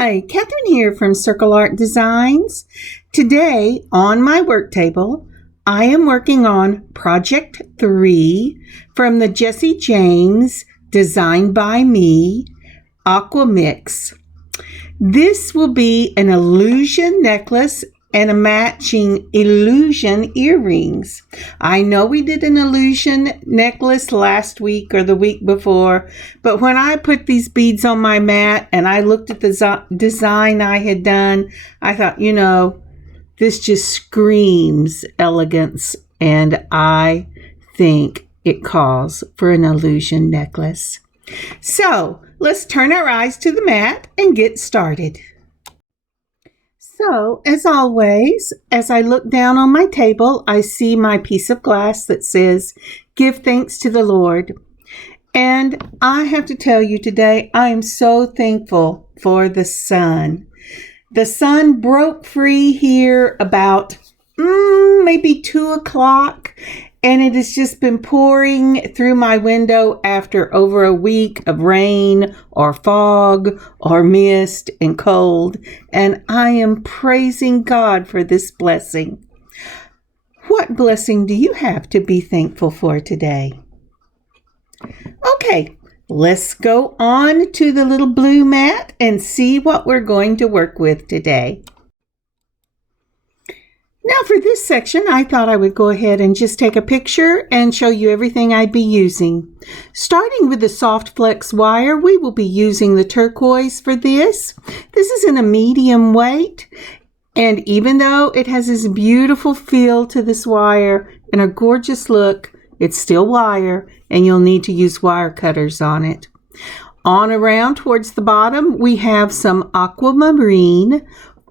Hi, Kathryn here from Circle Art Designs. Today on my work table, I am working on Project 3 from the Jesse James Designed by Me Aqua Mix. This will be an illusion necklace and a matching illusion earrings. I know we did an illusion necklace last week or the week before, but when I put these beads on my mat and I looked at the design I had done, I thought, this just screams elegance, and I think it calls for an illusion necklace. So let's turn our eyes to the mat and get started. So, as always, as I look down on my table, I see my piece of glass that says, "Give thanks to the Lord." And I have to tell you today, I am so thankful for the sun. The sun broke free here about maybe 2 o'clock, and it has just been pouring through my window after over a week of rain or fog or mist and cold, and I am praising God for this blessing. What blessing do you have to be thankful for today? Okay, let's go on to the little blue mat and see what we're going to work with today. Now for this section, I thought I would go ahead and just take a picture and show you everything I'd be using. Starting with the soft flex wire, we will be using the turquoise for this. This is in a medium weight, and even though it has this beautiful feel to this wire and a gorgeous look, it's still wire, and you'll need to use wire cutters on it. On around towards the bottom, we have some aquamarine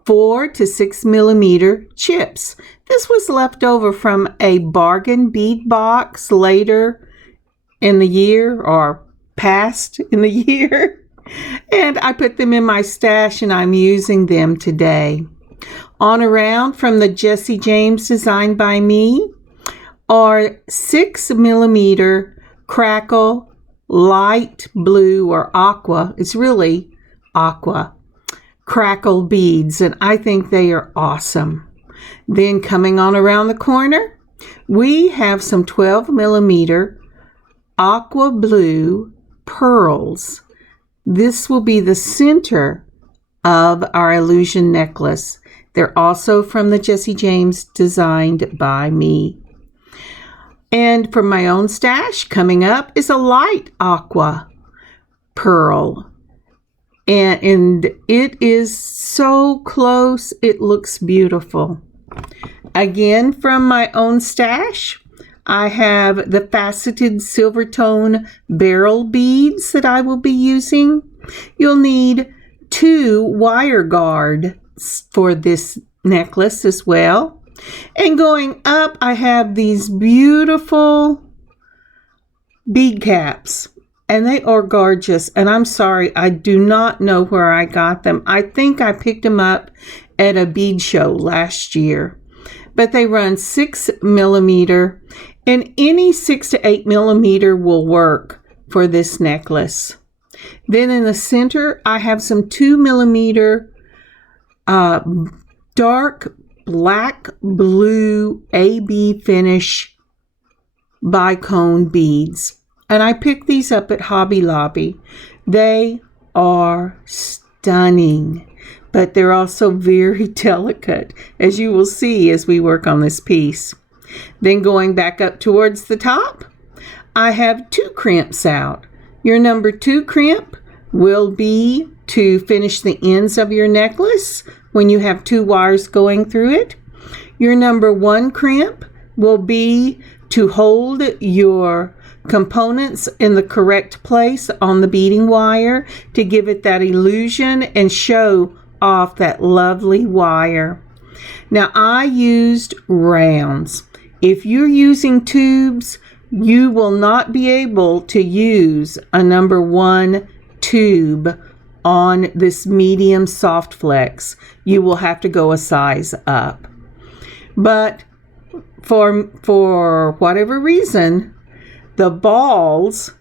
4 to 6 millimeter chips. This was left over from a bargain bead box later in the year or past in the year. And I put them in my stash and I'm using them today. On around from the Jesse James Designed by Me are 6 millimeter crackle light blue or aqua. It's really aqua. Crackle beads, and I think they are awesome. Then coming on around the corner, we have some 12 millimeter aqua blue pearls. This will be the center of our illusion necklace. They're also from the Jesse James Designed by Me. And from my own stash, coming up is a light aqua pearl. And it is so close, it looks beautiful. Again, from my own stash, I have the faceted silver tone barrel beads that I will be using. You'll need 2 wire guards for this necklace as well. And going up, I have these beautiful bead caps. And they are gorgeous. And I'm sorry, I do not know where I got them. I think I picked them up at a bead show last year. But they run 6 millimeter. And any 6 to 8 millimeter will work for this necklace. Then in the center, I have some 2 millimeter dark black blue AB finish bicone beads. And I picked these up at Hobby Lobby. They are stunning, but they're also very delicate, as you will see as we work on this piece. Then going back up towards the top, I have 2 crimps out. Your number 2 crimp will be to finish the ends of your necklace when you have 2 wires going through it. Your number 1 crimp will be to hold your components in the correct place on the beading wire to give it that illusion and show off that lovely wire. Now I used rounds. If you're using tubes, you will not be able to use a number 1 tube on this medium soft flex. You will have to go a size up. But for whatever reason, the balls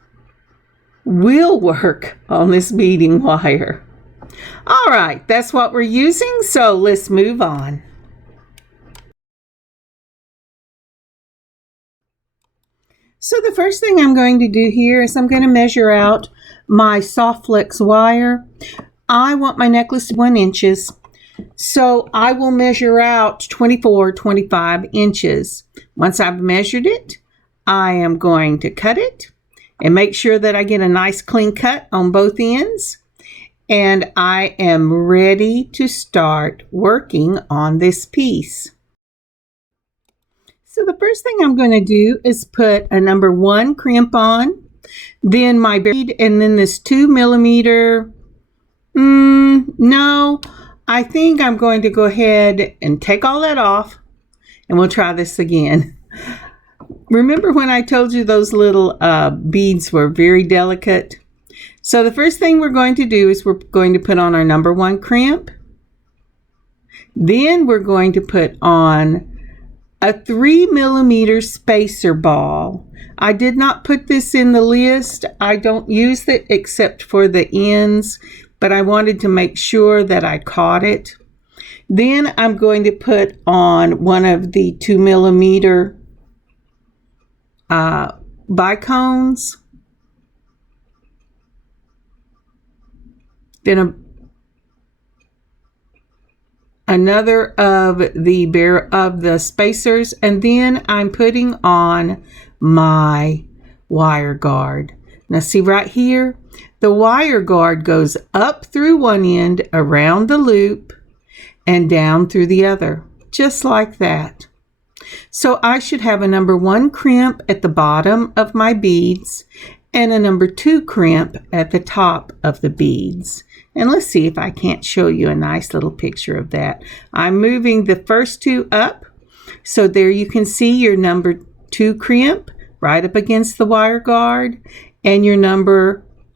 will work on this beading wire. All right, that's what we're using, so let's move on. So the first thing I'm going to do here is I'm going to measure out my soft flex wire. I want my necklace to be 1 inches. So I will measure out 25 inches. Once I've measured it, I am going to cut it and make sure that I get a nice clean cut on both ends. And I am ready to start working on this piece. So the first thing I'm going to do is put a number 1 crimp on, then my bead, and then this 2 millimeter. No, I think I'm going to go ahead and take all that off, and we'll try this again. Remember when I told you those little beads were very delicate? So the first thing we're going to do is we're going to put on our number 1 crimp. Then we're going to put on a 3 millimeter spacer ball. I did not put this in the list. I don't use it except for the ends, but I wanted to make sure that I caught it. Then I'm going to put on one of the 2 millimeter bicones. Then another of the spacers, and then I'm putting on my wire guard. Now see right here, the wire guard goes up through one end, around the loop, and down through the other, just like that. So I should have a number 1 crimp at the bottom of my beads and a number 2 crimp at the top of the beads. And let's see if I can't show you a nice little picture of that. I'm moving the first 2 up. So there you can see your number 2 crimp right up against the wire guard and your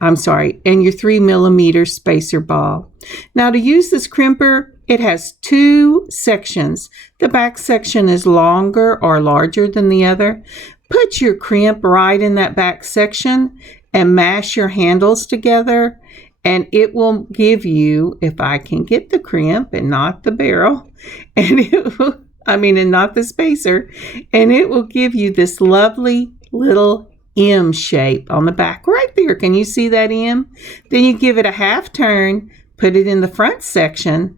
and your 3 millimeter spacer ball. Now to use this crimper, it has 2 sections. The back section is longer or larger than the other. Put your crimp right in that back section and mash your handles together, and it will give you, if I can get the crimp and not the barrel, and not the spacer, and it will give you this lovely little M shape on the back right there. Can you see that M? Then you give it a half turn, put it in the front section,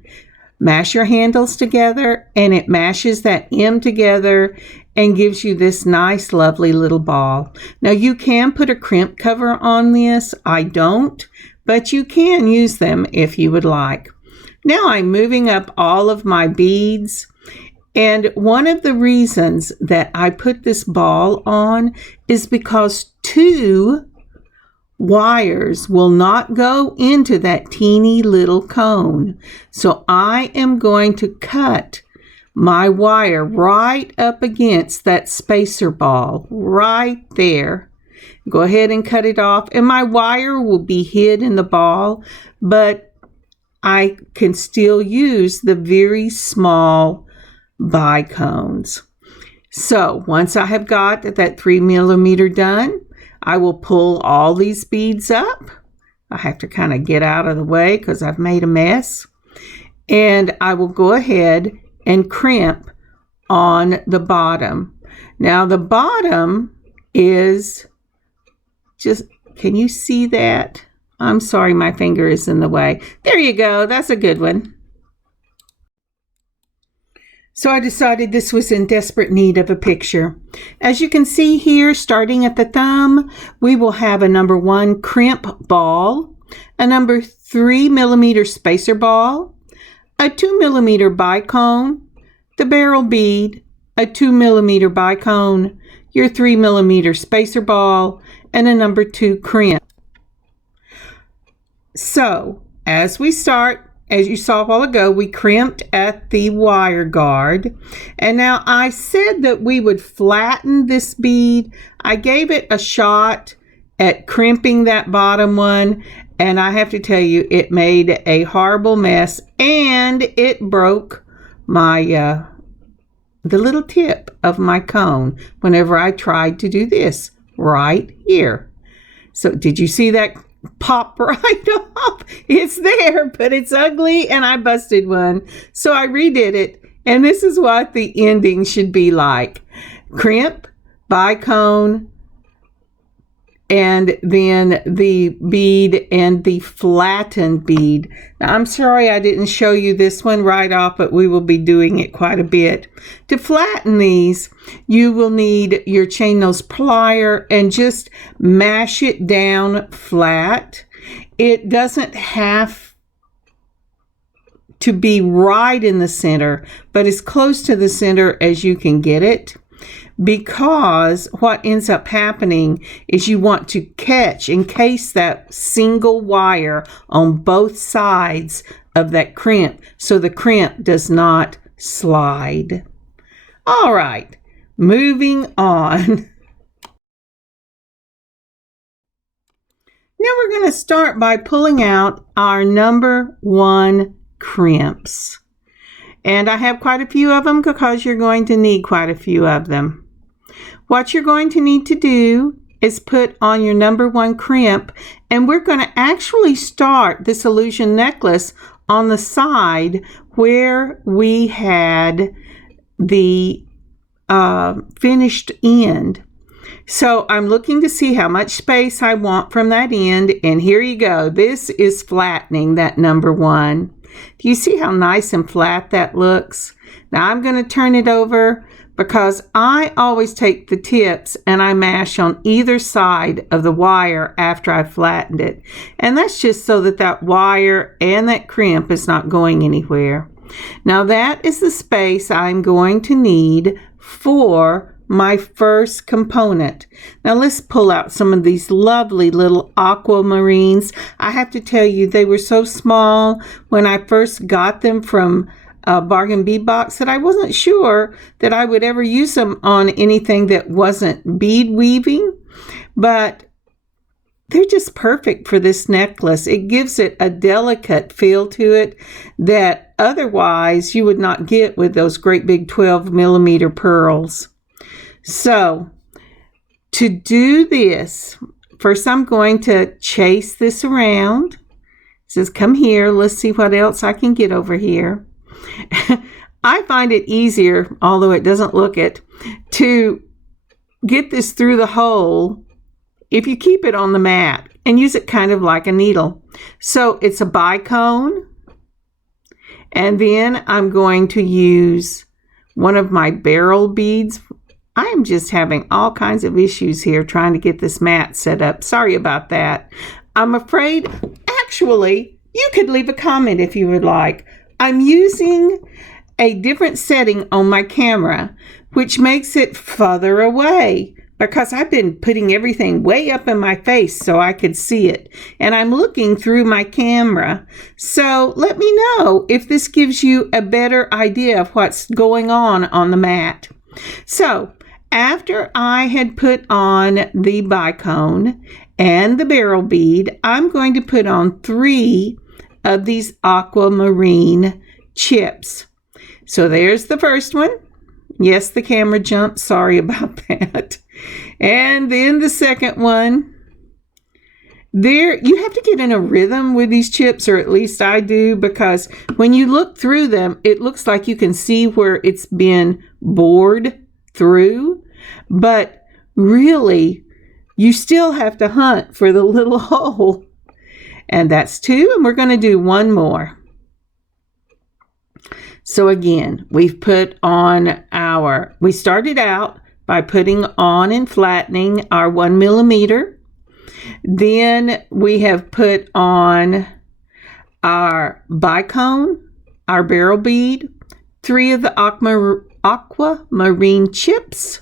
mash your handles together, and it mashes that M together and gives you this nice, lovely little ball. Now you can put a crimp cover on this. I don't, but you can use them if you would like. Now I'm moving up all of my beads, and one of the reasons that I put this ball on is because 2 wires will not go into that teeny little cone. So I am going to cut my wire right up against that spacer ball right there. Go ahead and cut it off, and my wire will be hid in the ball, but I can still use the very small bicones. So once I have got that 3 millimeter done, I will pull all these beads up. I have to kind of get out of the way because I've made a mess. And I will go ahead and crimp on the bottom. Now the bottom is just, can you see that? I'm sorry, my finger is in the way. There you go. That's a good one. So I decided this was in desperate need of a picture. As you can see here, starting at the thumb, we will have a number 1 crimp ball, a number 3 millimeter spacer ball, a 2 millimeter bicone, the barrel bead, a 2 millimeter bicone, your 3 millimeter spacer ball, and a number 2 crimp. So as we start, as you saw a while ago, we crimped at the wire guard. And now I said that we would flatten this bead. I gave it a shot at crimping that bottom one, and I have to tell you, it made a horrible mess, and it broke my the little tip of my cone whenever I tried to do this right here. So did you see that pop right off. It's there, but it's ugly and I busted one. So I redid it, and this is what the ending should be like. Crimp, bicone, and then the bead and the flattened bead. Now, I'm sorry I didn't show you this one right off, but we will be doing it quite a bit. To flatten these, you will need your chain nose plier and just mash it down flat. It doesn't have to be right in the center, but as close to the center as you can get it. Because what ends up happening is you want to encase that single wire on both sides of that crimp so the crimp does not slide. All right, moving on. Now we're going to start by pulling out our number 1 crimps. And I have quite a few of them because you're going to need quite a few of them. What you're going to need to do is put on your number 1 crimp, and we're going to actually start this illusion necklace on the side where we had the finished end. So I'm looking to see how much space I want from that end, and here you go. This is flattening that number 1. Do you see how nice and flat that looks? Now I'm going to turn it over because I always take the tips and I mash on either side of the wire after I've flattened it. And that's just so that that wire and that crimp is not going anywhere. Now that is the space I'm going to need for my first component. Now let's pull out some of these lovely little aquamarines. I have to tell you, they were so small when I first got them from a bargain bead box that I wasn't sure that I would ever use them on anything that wasn't bead weaving, but they're just perfect for this necklace. It gives it a delicate feel to it that otherwise you would not get with those great big 12mm pearls. So to do this, first I'm going to chase this around. It says, come here, let's see what else I can get over here. I find it easier, although it doesn't look it, to get this through the hole if you keep it on the mat and use it kind of like a needle. So it's a bicone, and then I'm going to use one of my barrel beads. I am just having all kinds of issues here trying to get this mat set up. Sorry about that. I'm afraid, actually, you could leave a comment if you would like. I'm using a different setting on my camera, which makes it further away because I've been putting everything way up in my face so I could see it. And I'm looking through my camera. So let me know if this gives you a better idea of what's going on the mat. So after I had put on the bicone and the barrel bead, I'm going to put on 3 of these aquamarine chips. So there's the first one. Yes, the camera jumped. Sorry about that. And then the second one. There, you have to get in a rhythm with these chips, or at least I do, because when you look through them, it looks like you can see where it's been bored through. But really, you still have to hunt for the little hole. And that's 2, and we're going to do 1 more. So again, we've put on we started out by putting on and flattening our 1mm. Then we have put on our bicone, our barrel bead, 3 of the aquamarine chips.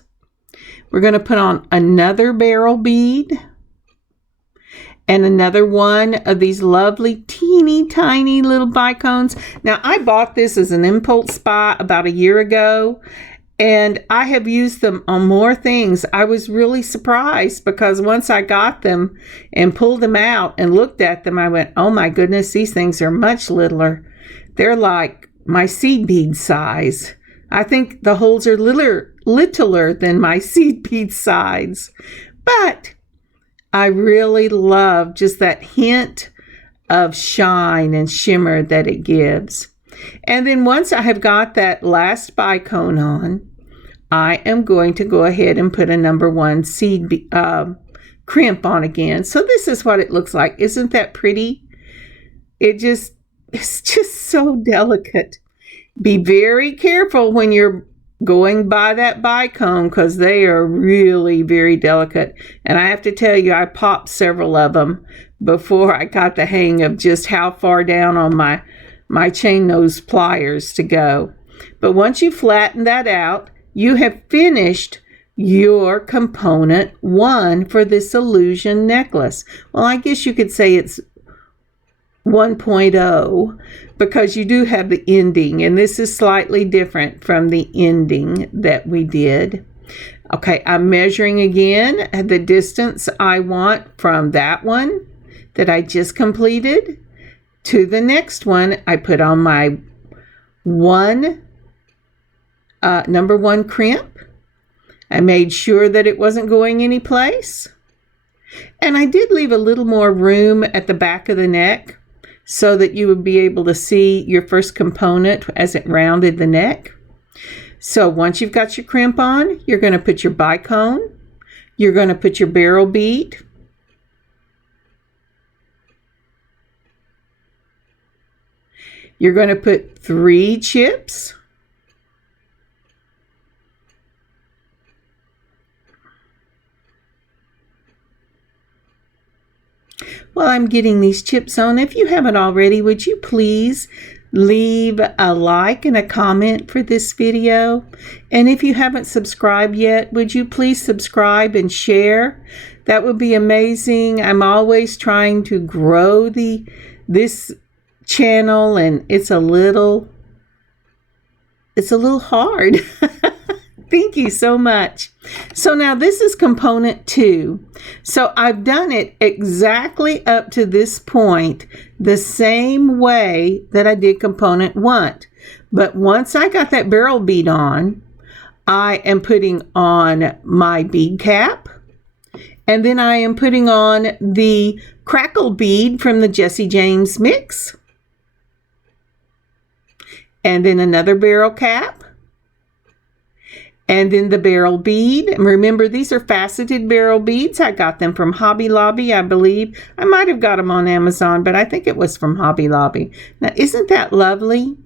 We're going to put on another barrel bead and another one of these lovely teeny tiny little bicones. Now I bought this as an impulse buy about a year ago, and I have used them on more things. I was really surprised because once I got them and pulled them out and looked at them, I went, oh my goodness, these things are much littler. They're like my seed bead size. I think the holes are littler than my seed bead size. But I really love just that hint of shine and shimmer that it gives. And then once I have got that last bicone on, I am going to go ahead and put a number 1 seed crimp on again. So this is what it looks like. Isn't that pretty? It's just so delicate. Be very careful when you're going by that bicone because they are really very delicate. And I have to tell you, I popped several of them before I got the hang of just how far down on my chain nose pliers to go. But once you flatten that out, you have finished your component 1 for this illusion necklace. Well, I guess you could say it's 1.0 because you do have the ending, and this is slightly different from the ending that we did. Okay, I'm measuring again the distance I want from that one that I just completed to the next one. I put on my number 1 crimp. I made sure that it wasn't going anyplace. And I did leave a little more room at the back of the neck so that you would be able to see your first component as it rounded the neck. So once you've got your crimp on, you're going to put your bicone. You're going to put your barrel bead. You're going to put 3 chips. While I'm getting these chips on, if you haven't already, would you please leave a like and a comment for this video? And if you haven't subscribed yet, would you please subscribe and share? That would be amazing. I'm always trying to grow this channel, and it's a little hard. Thank you so much. So now this is component 2. So I've done it exactly up to this point the same way that I did component 1. But once I got that barrel bead on, I am putting on my bead cap. And then I am putting on the crackle bead from the Jesse James mix. And then another barrel cap. And then the barrel bead. And remember, these are faceted barrel beads. I got them from Hobby Lobby, I believe. I might have got them on Amazon, but I think it was from Hobby Lobby. Now, isn't that lovely?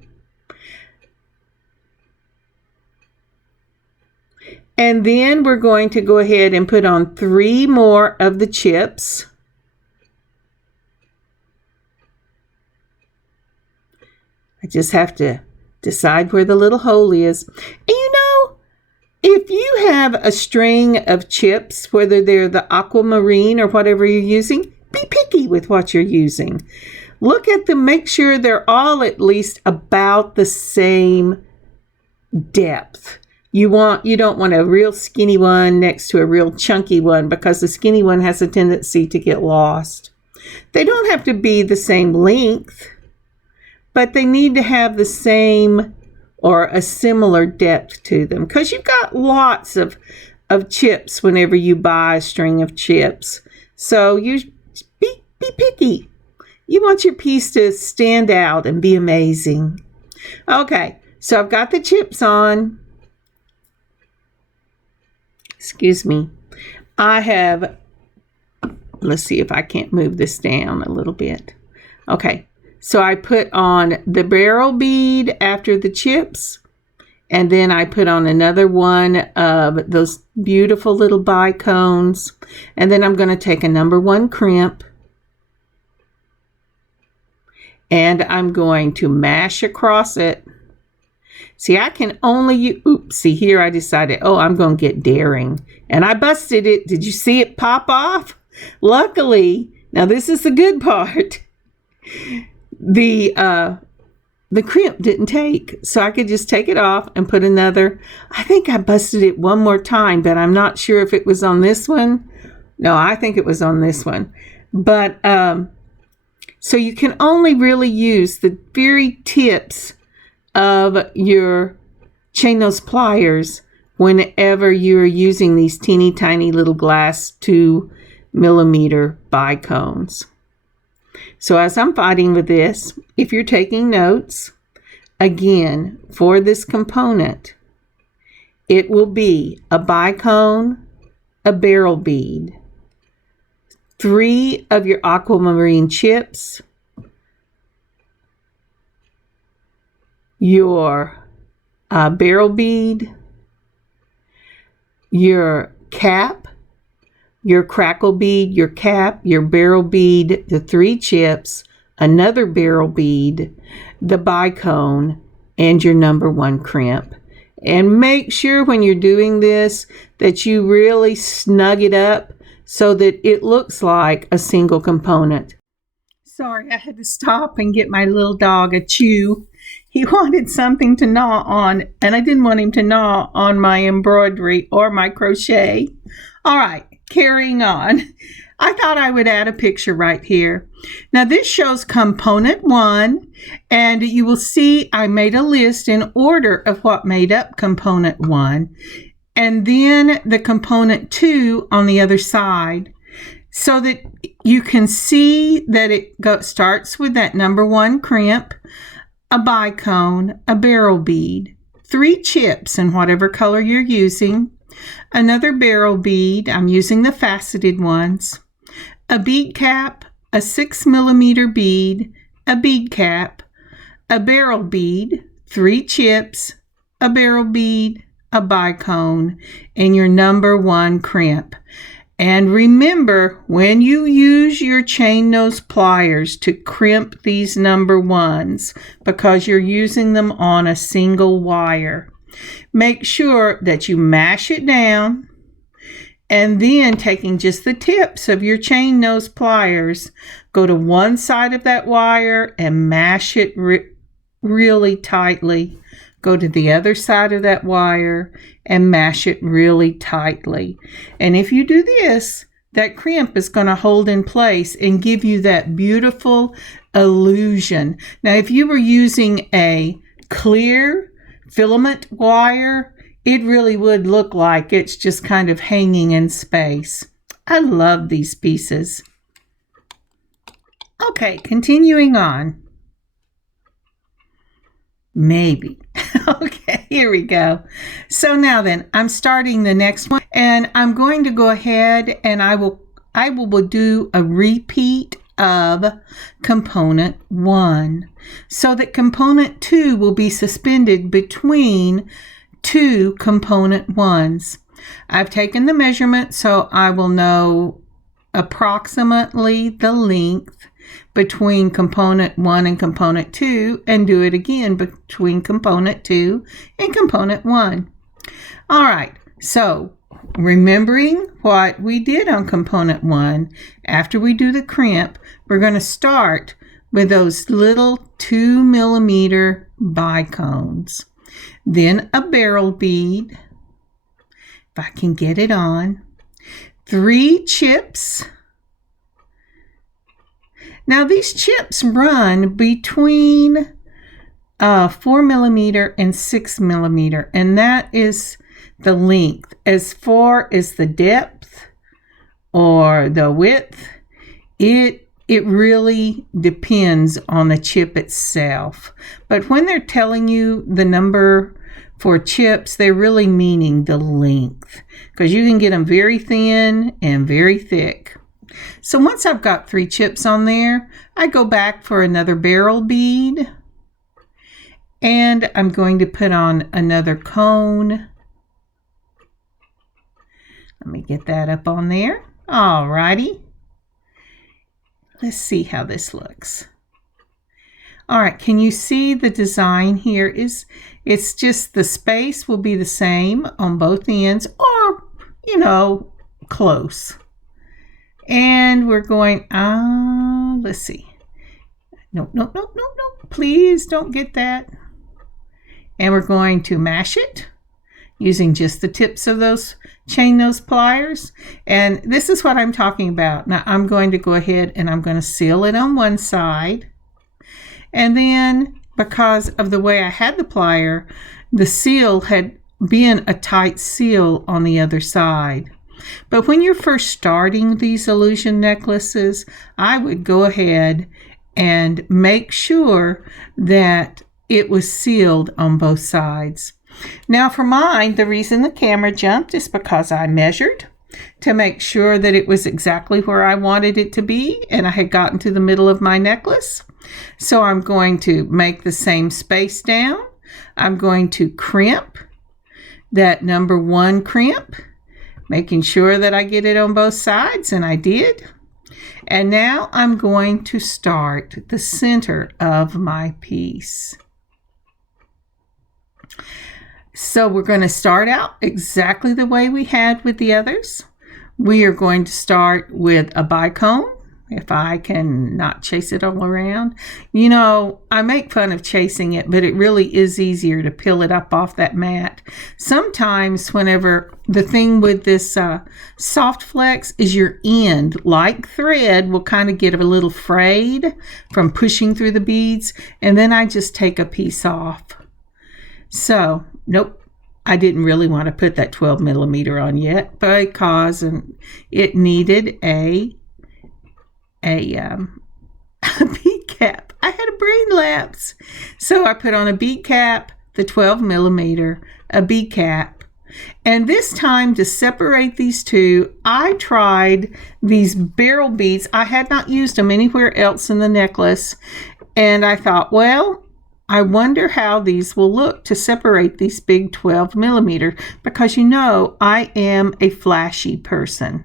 And then we're going to go ahead and put on 3 more of the chips. I just have to decide where the little hole is. And you know, if you have a string of chips, whether they're the aquamarine or whatever you're using, be picky with what you're using. Look at them, make sure they're all at least about the same depth. You don't want a real skinny one next to a real chunky one because the skinny one has a tendency to get lost. They don't have to be the same length, but they need to have the same or a similar depth to them because you've got lots of chips whenever you buy a string of chips. So you be picky. You want your piece to stand out and be amazing. Okay, so I've got the chips on. Excuse me. Let's see if I can't move this down a little bit. Okay. So I put on the barrel bead after the chips, and then I put on another one of those beautiful little bicones, and then I'm going to take a number 1 crimp, and I'm going to mash across it. See, I can only see here I decided, I'm going to get daring, and I busted it. Did you see it pop off? Luckily, now this is the good part. The crimp didn't take, so I could just take it off and put another. I think I busted it one more time, but I'm not sure if it was on this one. No, I think it was on this one. But so you can only really use the very tips of your chain nose pliers whenever you're using these teeny tiny little glass 2 millimeter bicones. So as I'm fighting with this, if you're taking notes, again, for this component, it will be a bicone, a barrel bead, 3 of your aquamarine chips, your barrel bead, your cap, your crackle bead, your cap, your barrel bead, the 3 chips, another barrel bead, the bicone, and your number 1 crimp. And make sure when you're doing this that you really snug it up so that it looks like a single component. Sorry, I had to stop and get my little dog a chew. He wanted something to gnaw on, and I didn't want him to gnaw on my embroidery or my crochet. All right, carrying on. I thought I would add a picture right here. Now this shows component 1, and you will see I made a list in order of what made up component 1, and then the component 2 on the other side, so that you can see that it starts with that number 1 crimp, a bicone, a barrel bead, 3 chips in whatever color you're using, another barrel bead, I'm using the faceted ones, a bead cap, a 6 millimeter bead, a bead cap, a barrel bead, 3 chips, a barrel bead, a bicone, and your number 1 crimp. And remember, when you use your chain nose pliers to crimp these number 1s, because you're using them on a single wire, make sure that you mash it down, and then taking just the tips of your chain nose pliers, go to one side of that wire and mash it really tightly. Go to the other side of that wire and mash it really tightly. And if you do this, that crimp is going to hold in place and give you that beautiful illusion. Now, if you were using a clear filament wire, it really would look like it's just kind of hanging in space. I love these pieces. Okay, continuing on. Maybe. Okay, here we go. So now then, I'm starting the next one, and I'm going to go ahead and I will do a repeat of component 1, so that component 2 will be suspended between 2 component 1s. I've taken the measurement, so I will know approximately the length between component 1 and component 2, and do it again between component 2 and component 1. All right, so remembering what we did on component 1, after we do the crimp, we're going to start with those little 2 millimeter bicones. Then a barrel bead, if I can get it on, 3 chips. Now these chips run between 4 millimeter and 6 millimeter, and that is the length. As far as the depth or the width, it really depends on the chip itself. But when they're telling you the number for chips, they're really meaning the length, because you can get them very thin and very thick. So once I've got 3 chips on there, I go back for another barrel bead, and I'm going to put on another cone. Let me get that up on there. All righty. Let's see how this looks. All right, can you see the design here? It's just the space will be the same on both ends, or, close. And we're going, let's see. No, please don't get that. And we're going to mash it using just the tips of those chain nose pliers. And this is what I'm talking about. Now I'm going to go ahead and I'm going to seal it on one side. And then, because of the way I had the plier, the seal had been a tight seal on the other side. But when you're first starting these illusion necklaces, I would go ahead and make sure that it was sealed on both sides. Now for mine, the reason the camera jumped is because I measured to make sure that it was exactly where I wanted it to be, and I had gotten to the middle of my necklace. So I'm going to make the same space down. I'm going to crimp that number 1 crimp, making sure that I get it on both sides, and I did. And now I'm going to start the center of my piece. So we're going to start out exactly the way we had with the others. We are going to start with a bicone, if I can not chase it all around. You know, I make fun of chasing it, but it really is easier to peel it up off that mat. Sometimes whenever the thing with this soft flex is your end, like thread, will kind of get a little frayed from pushing through the beads, and then I just take a piece off. So, nope. I didn't really want to put that 12 millimeter on yet because it needed a bead cap. I had a brain lapse. So I put on a bead cap, the 12 millimeter, a bead cap. And this time, to separate these two, I tried these barrel beads. I had not used them anywhere else in the necklace. And I thought, well, I wonder how these will look to separate these big 12 millimeter, because you know I am a flashy person.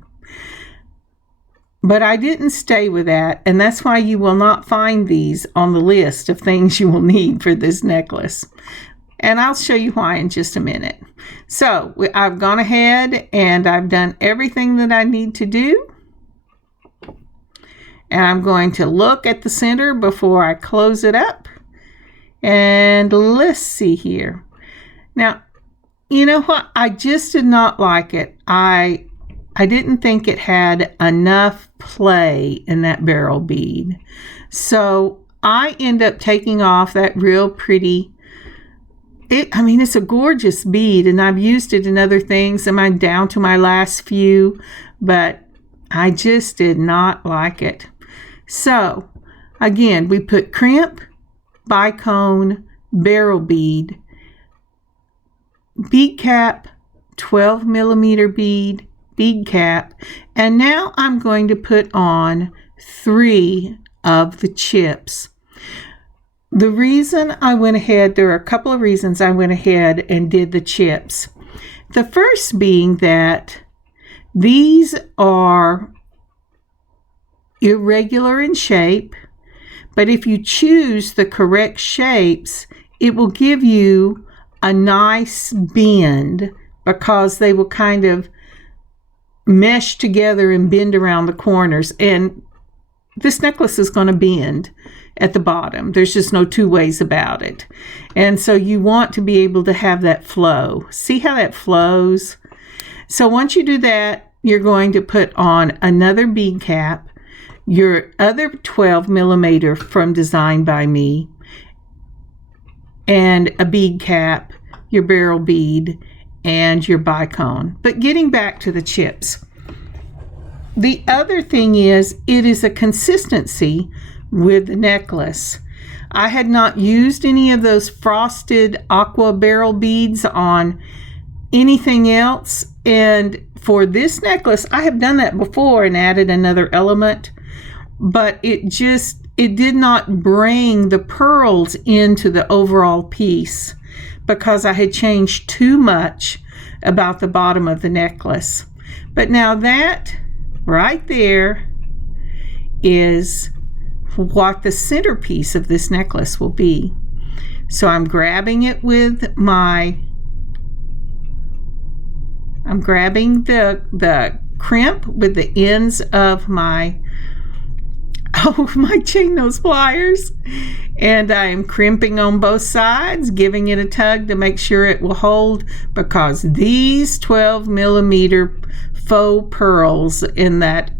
But I didn't stay with that, and that's why you will not find these on the list of things you will need for this necklace. And I'll show you why in just a minute. So I've gone ahead and I've done everything that I need to do. And I'm going to look at the center before I close it up. And let's see here. Now, you know what? I just did not like it. I didn't think it had enough play in that barrel bead. So I end up taking off that real pretty, it's a gorgeous bead, and I've used it in other things, and I'm down to my last few, but I just did not like it. So again, we put crimp, bicone, barrel bead, bead cap, 12 millimeter bead, bead cap, and now I'm going to put on 3 of the chips. The reason I went ahead, there are a couple of reasons I went ahead and did the chips. The first being that these are irregular in shape, but if you choose the correct shapes, it will give you a nice bend, because they will kind of mesh together and bend around the corners. And this necklace is going to bend at the bottom. There's just no two ways about it. And so you want to be able to have that flow. See how that flows? So once you do that, you're going to put on another bead cap, your other 12 millimeter from Design by Me, and a bead cap, your barrel bead, and your bicone. But getting back to the chips, the other thing is, it is a consistency with the necklace. I had not used any of those frosted aqua barrel beads on anything else, and for this necklace I have done that before and added another element, but it did not bring the pearls into the overall piece, because I had changed too much about the bottom of the necklace. But now that right there is what the centerpiece of this necklace will be. So I'm grabbing it with I'm grabbing the crimp with the ends of my chain nose pliers, and I am crimping on both sides, giving it a tug to make sure it will hold, because these 12 millimeter faux pearls in that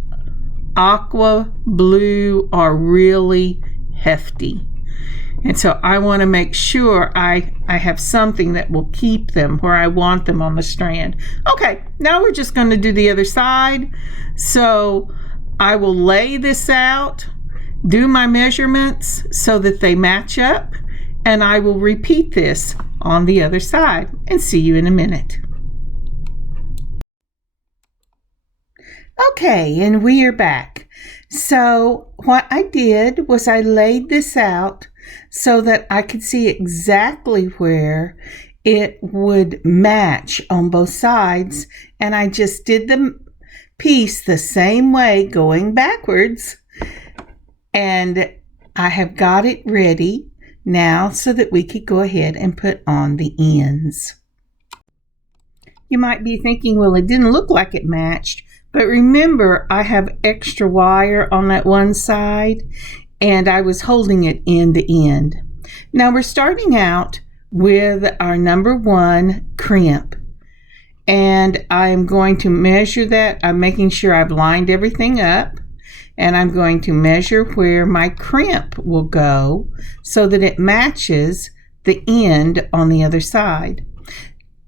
aqua blue are really hefty. And so I want to make sure I have something that will keep them where I want them on the strand. Okay, now we're just going to do the other side. So I will lay this out, do my measurements so that they match up, and I will repeat this on the other side and see you in a minute. Okay, and we are back. So what I did was I laid this out so that I could see exactly where it would match on both sides, and I just did the piece the same way going backwards, and I have got it ready now so that we could go ahead and put on the ends. You might be thinking, well, it didn't look like it matched, but remember I have extra wire on that one side and I was holding it end to end. Now we're starting out with our number 1 crimp, and I'm going to measure that. I'm making sure I've lined everything up, and I'm going to measure where my crimp will go so that it matches the end on the other side.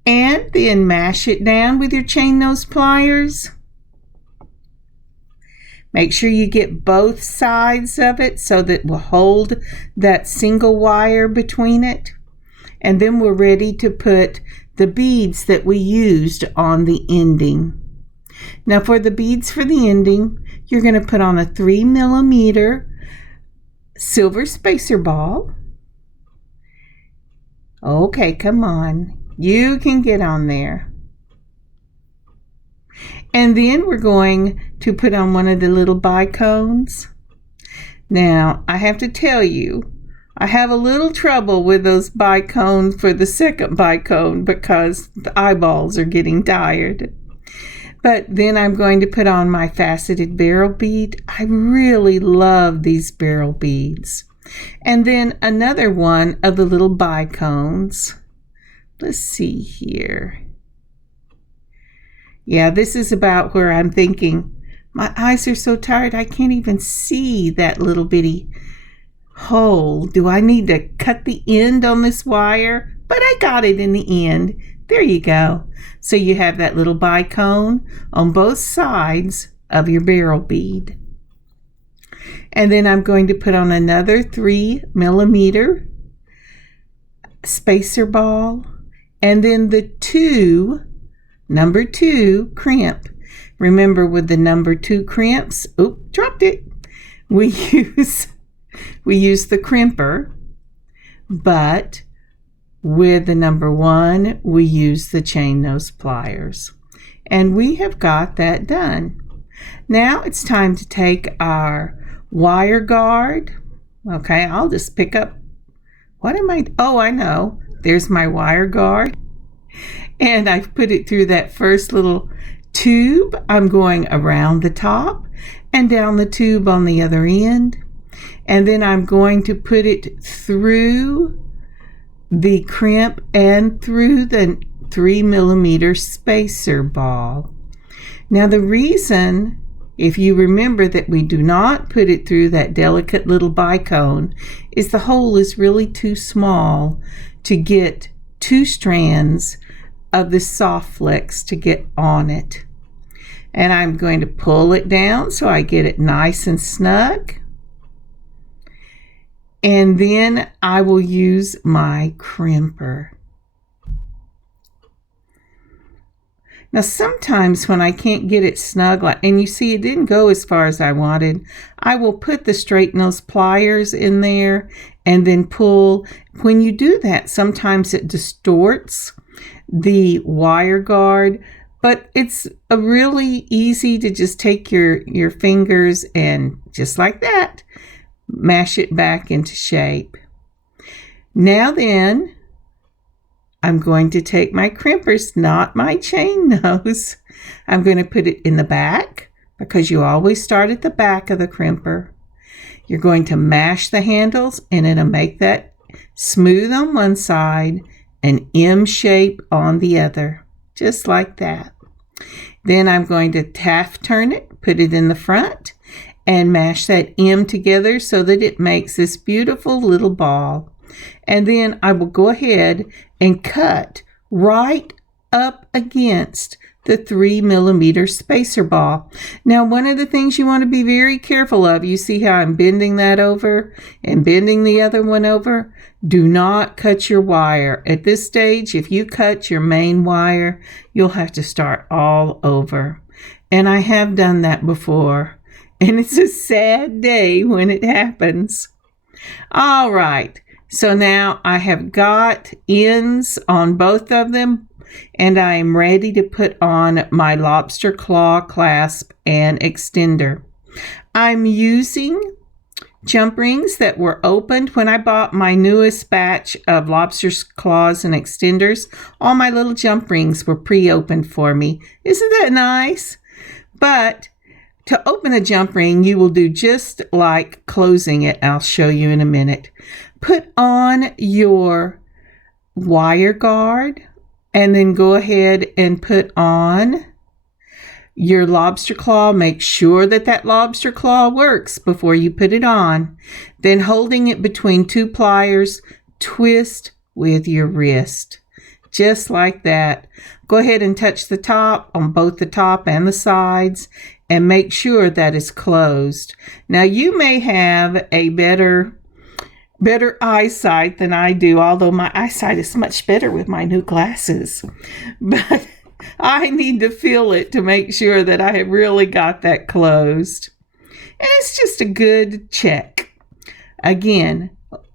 And then mash it down with your chain nose pliers. Make sure you get both sides of it so that we'll hold that single wire between it. And then we're ready to put the beads that we used on the ending. Now for the beads for the ending, you're going to put on a 3mm silver spacer ball. Okay, come on. You can get on there. And then we're going to put on one of the little bicones. Now, I have to tell you, I have a little trouble with those bicones for the second bicone because the eyeballs are getting tired. But then I'm going to put on my faceted barrel bead. I really love these barrel beads. And then another one of the little bicones. Let's see here. Yeah, this is about where I'm thinking, my eyes are so tired I can't even see that little bitty hole. Do I need to cut the end on this wire? But I got it in the end. There you go. So you have that little bicone on both sides of your barrel bead. And then I'm going to put on another 3mm spacer ball, and then the number 2 crimp. Remember, with the number 2 crimps, dropped it. We use the crimper, but with the number 1, we use the chain nose pliers. And we have got that done. Now it's time to take our wire guard. Okay, I'll just pick up, I know. There's my wire guard. And I've put it through that first little tube. I'm going around the top and down the tube on the other end. And then I'm going to put it through the crimp and through the 3mm spacer ball. Now the reason, if you remember, that we do not put it through that delicate little bicone is the hole is really too small to get 2 strands of the soft flex to get on it. And I'm going to pull it down so I get it nice and snug. And then I will use my crimper. Now sometimes when I can't get it snug, and you see it didn't go as far as I wanted, I will put the straight nose pliers in there and then pull. When you do that, sometimes it distorts the wire guard, but it's really easy to just take your fingers and just like that, mash it back into shape. Now then, I'm going to take my crimpers, not my chain nose. I'm going to put it in the back because you always start at the back of the crimper. You're going to mash the handles and it'll make that smooth on one side and M shape on the other, just like that. Then I'm going to taft turn it, put it in the front, and mash that M together so that it makes this beautiful little ball. And then I will go ahead and cut right up against the 3mm spacer ball. Now, one of the things you want to be very careful of, you see how I'm bending that over and bending the other one over? Do not cut your wire. At this stage, if you cut your main wire, you'll have to start all over. And I have done that before. And it's a sad day when it happens. All right. So now I have got ends on both of them, and I am ready to put on my lobster claw clasp and extender. I'm using jump rings that were opened when I bought my newest batch of lobster claws and extenders. All my little jump rings were pre-opened for me. Isn't that nice? But to open a jump ring, you will do just like closing it. I'll show you in a minute. Put on your wire guard and then go ahead and put on your lobster claw. Make sure that that lobster claw works before you put it on. Then holding it between two pliers, twist with your wrist. Just like that. Go ahead and touch the top on both the top and the sides and make sure that is closed. Now you may have a better eyesight than I do, although my eyesight is much better with my new glasses. But I need to feel it to make sure that I have really got that closed. And it's just a good check. Again,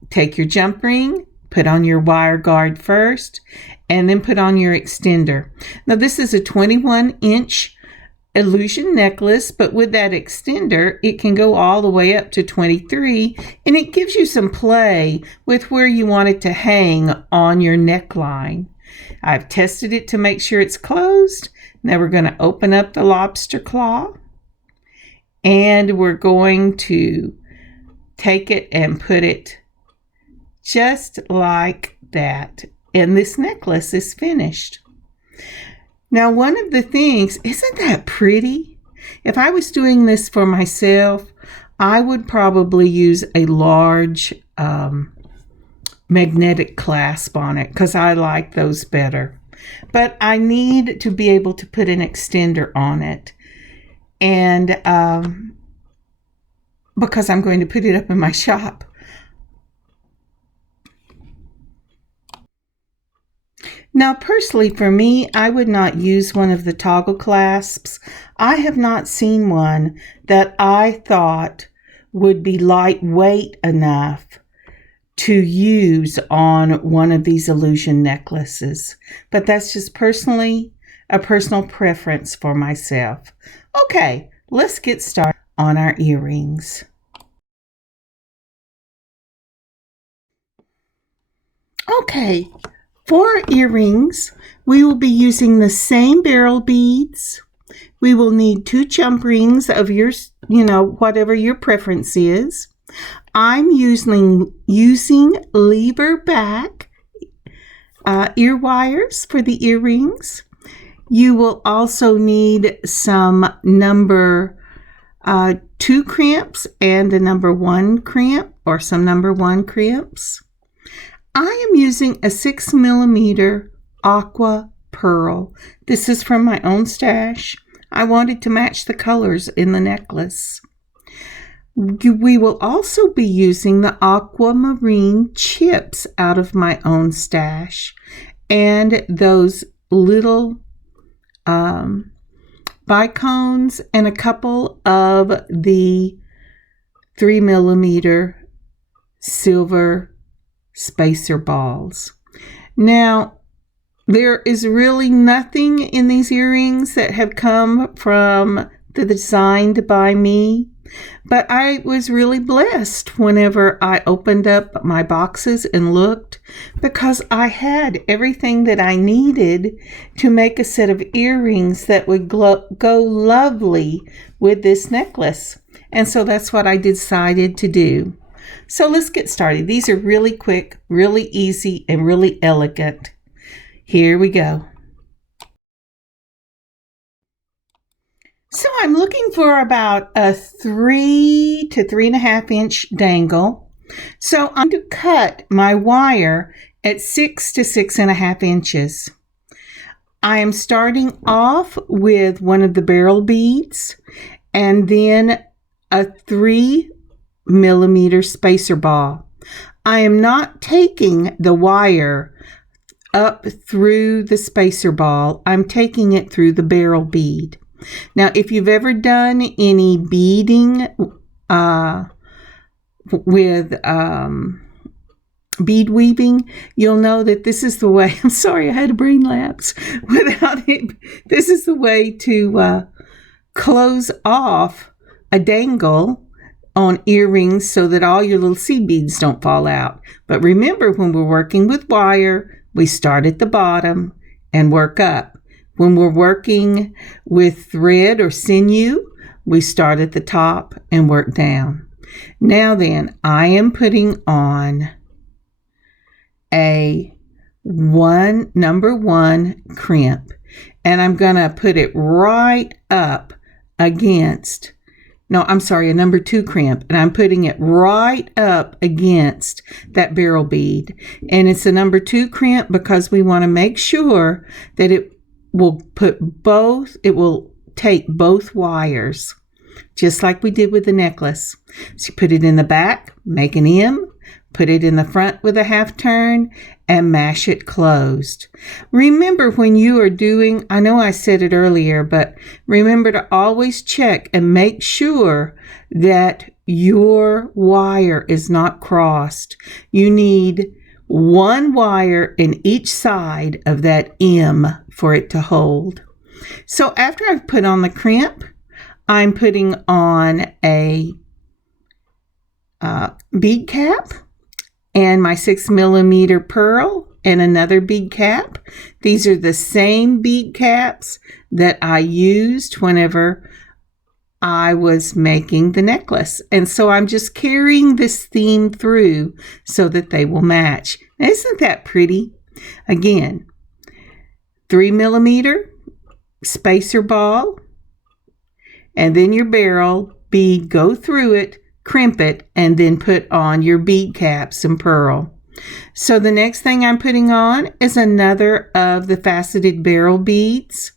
take your jump ring, put on your wire guard first, and then put on your extender. Now this is a 21-inch illusion necklace, but with that extender, it can go all the way up to 23, and it gives you some play with where you want it to hang on your neckline. I've tested it to make sure it's closed. Now we're going to open up the lobster claw, and we're going to take it and put it just like that. And this necklace is finished. Now, one of the things, isn't that pretty? If I was doing this for myself, I would probably use a large magnetic clasp on it because I like those better. But I need to be able to put an extender on it. And because I'm going to put it up in my shop. Now, personally, for me, I would not use one of the toggle clasps. I have not seen one that I thought would be lightweight enough to use on one of these illusion necklaces. But that's just personally a personal preference for myself. Okay, let's get started on our earrings. Okay. For our earrings, we will be using the same barrel beads. We will need 2 jump rings of your, whatever your preference is. I'm using lever back ear wires for the earrings. You will also need some number 2 crimps and a number 1 crimp, or some number 1 crimps. I am using a 6mm aqua pearl. This is from my own stash. I wanted to match the colors in the necklace. We will also be using the aquamarine chips out of my own stash and those little bicones and a couple of the 3mm silver spacer balls. Now, there is really nothing in these earrings that have come from the Designed by me, but I was really blessed whenever I opened up my boxes and looked, because I had everything that I needed to make a set of earrings that would go lovely with this necklace. And so that's what I decided to do. So let's get started. These are really quick, really easy, and really elegant. Here we go. So I'm looking for about a 3 to 3.5 inch dangle. So I'm going to cut my wire at 6 to 6.5 inches. I am starting off with one of the barrel beads and then a 3mm spacer ball. I am not taking the wire up through the spacer ball. I'm taking it through the barrel bead. Now, if you've ever done any beading with bead weaving, you'll know that this is the way. I'm sorry, I had a brain lapse. Without it, this is the way to close off a dangle on earrings so that all your little seed beads don't fall out. But remember, when we're working with wire, we start at the bottom and work up. When we're working with thread or sinew, we start at the top and work down. Now then, I am putting on a number 1 crimp, and I'm going to put it right up against, a number 2 crimp, and I'm putting it right up against that barrel bead. And it's a number 2 crimp because we want to make sure that it will take both wires, just like we did with the necklace. So you put it in the back, make an M, put it in the front with a half turn, and mash it closed. Remember, when you are doing, I know I said it earlier, but remember to always check and make sure that your wire is not crossed. You need 1 wire in each side of that M for it to hold. So after I've put on the crimp, I'm putting on a bead cap and my 6mm pearl and another bead cap. These are the same bead caps that I used whenever I was making the necklace. And so I'm just carrying this theme through so that they will match. Now, isn't that pretty? Again, 3mm spacer ball, and then your barrel bead, go through it, crimp it, and then put on your bead caps and pearl. So the next thing I'm putting on is another of the faceted barrel beads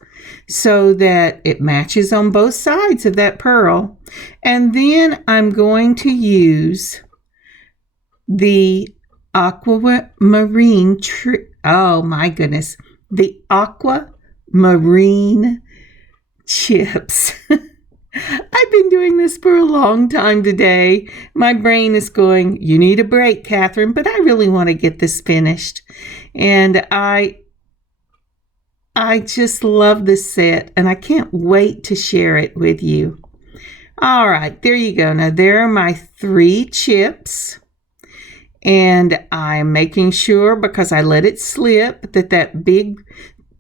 so that it matches on both sides of that pearl. And then I'm going to use the aquamarine the aquamarine chips. I've been doing this for a long time today. My brain is going, you need a break, Kathryn, but I really want to get this finished. And I just love this set, and I can't wait to share it with you. All right, there you go. Now, there are my 3 chips. And I'm making sure, because I let it slip, that big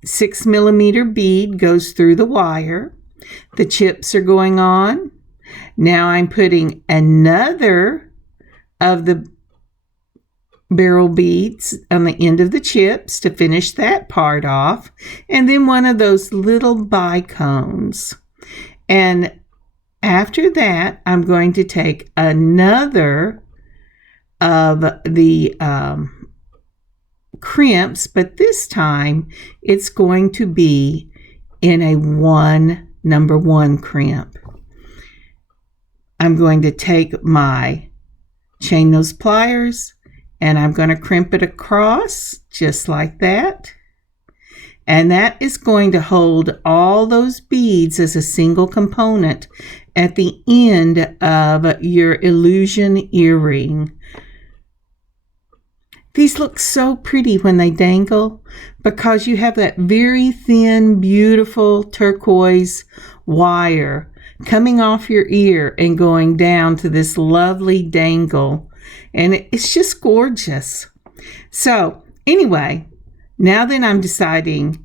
6mm bead goes through the wire. The chips are going on. Now I'm putting another of the barrel beads on the end of the chips to finish that part off. And then one of those little bicones. And after that, I'm going to take another of the crimps, but this time it's going to be in a number 1 crimp. I'm going to take my chain nose pliers and I'm going to crimp it across just like that. And that is going to hold all those beads as a single component at the end of your illusion earring. These look so pretty when they dangle because you have that very thin, beautiful turquoise wire coming off your ear and going down to this lovely dangle. And it's just gorgeous. So anyway, now then I'm deciding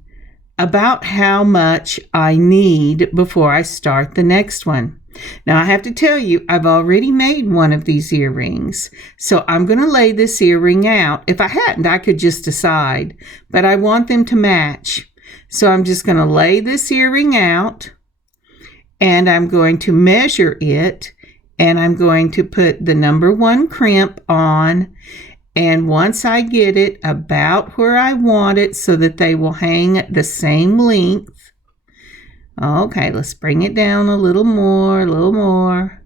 about how much I need before I start the next one. Now I have to tell you, I've already made one of these earrings. So I'm going to lay this earring out. If I hadn't, I could just decide, but I want them to match. So I'm just going to lay this earring out and I'm going to measure it and I'm going to put the number 1 crimp on. And once I get it about where I want it so that they will hang at the same length. Okay, let's bring it down a little more, a little more.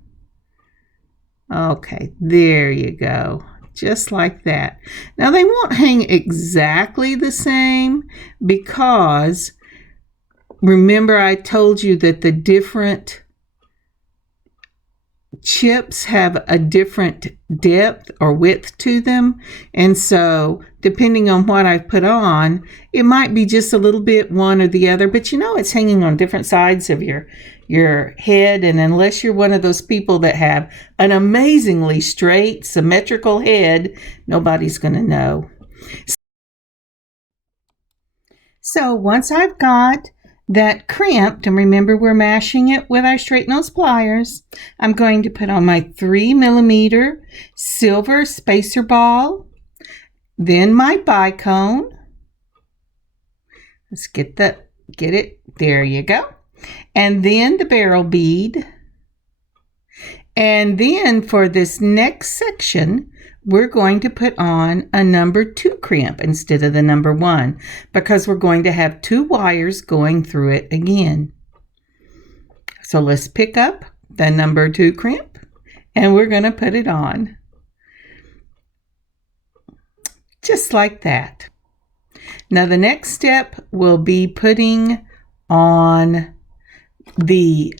Okay, there you go. Just like that. Now they won't hang exactly the same because remember I told you that the different chips have a different depth or width to them, and so depending on what I put on, it might be just a little bit one or the other, but you know it's hanging on different sides of your head, and unless you're one of those people that have an amazingly straight symmetrical head, nobody's going to know. So once I've got that crimped, and remember we're mashing it with our straight nose pliers, I'm going to put on my 3mm silver spacer ball, then my bicone. Let's get it, there you go. And then the barrel bead. And then for this next section, we're going to put on a number 2 crimp instead of the number 1 because we're going to have 2 wires going through it again. So let's pick up the number 2 crimp and we're going to put it on. Just like that. Now the next step will be putting on the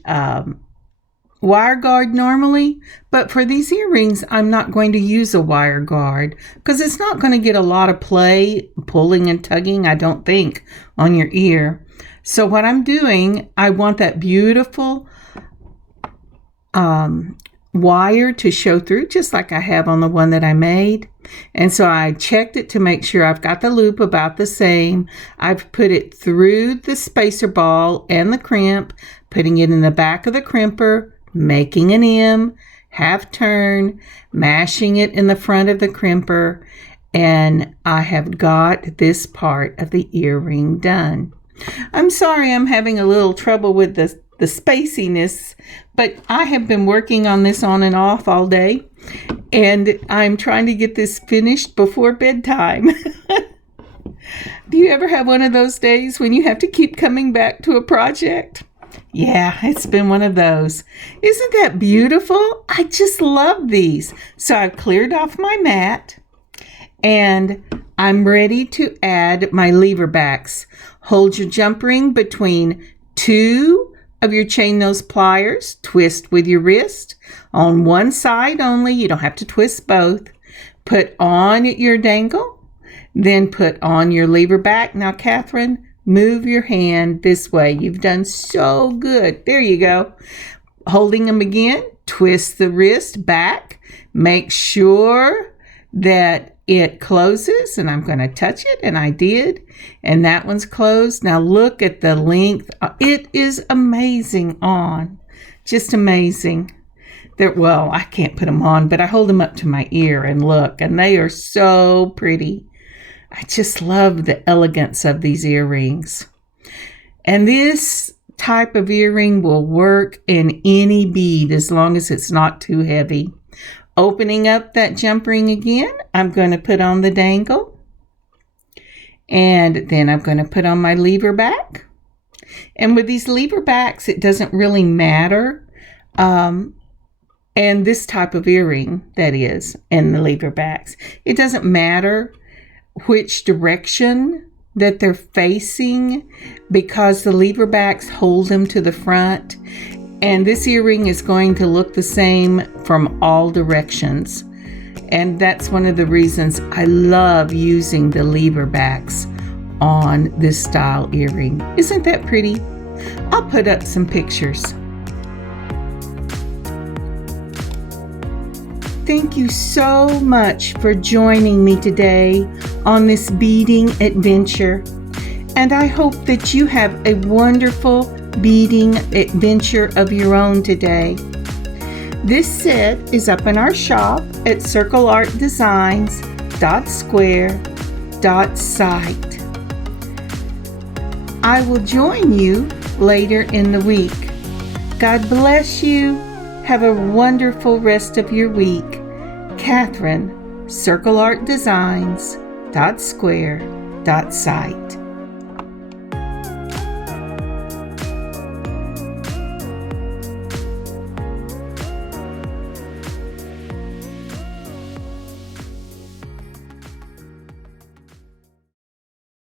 wire guard normally, but for these earrings I'm not going to use a wire guard because it's not going to get a lot of play pulling and tugging, I don't think, on your ear. So what I'm doing, I want that beautiful wire to show through just like I have on the one that I made. And so I checked it to make sure I've got the loop about the same. I've put it through the spacer ball and the crimp, putting it in the back of the crimper, making an M, half turn, mashing it in the front of the crimper, and I have got this part of the earring done. I'm sorry I'm having a little trouble with the spaciness, but I have been working on this on and off all day, and I'm trying to get this finished before bedtime. Do you ever have one of those days when you have to keep coming back to a project? Yeah, it's been one of those. Isn't that beautiful? I just love these. So I've cleared off my mat and I'm ready to add my lever backs. Hold your jump ring between 2 of your chain nose pliers. Twist with your wrist on one side only. You don't have to twist both. Put on your dangle, then put on your lever back. Now, Kathryn, move your hand this way. You've done so good. There you go. Holding them again, twist the wrist back. Make sure that it closes, and I'm going to touch it, and I did. And that one's closed. Now look at the length. It is amazing on. Just amazing. Well, I can't put them on, but I hold them up to my ear and look, and they are so pretty. I just love the elegance of these earrings. And this type of earring will work in any bead as long as it's not too heavy. Opening up that jump ring again, I'm going to put on the dangle. And then I'm going to put on my lever back. And with these lever backs, it doesn't really matter. And this type of earring, that is, and the lever backs, it doesn't matter which direction that they're facing because the lever backs hold them to the front, and this earring is going to look the same from all directions. And that's one of the reasons I love using the lever backs on this style earring. Isn't that pretty? I'll put up some pictures. Thank you so much for joining me today on this beading adventure. And I hope that you have a wonderful beading adventure of your own today. This set is up in our shop at circleartdesigns.square.site. I will join you later in the week. God bless you. Have a wonderful rest of your week. Kathryn, circleartdesigns.square.site.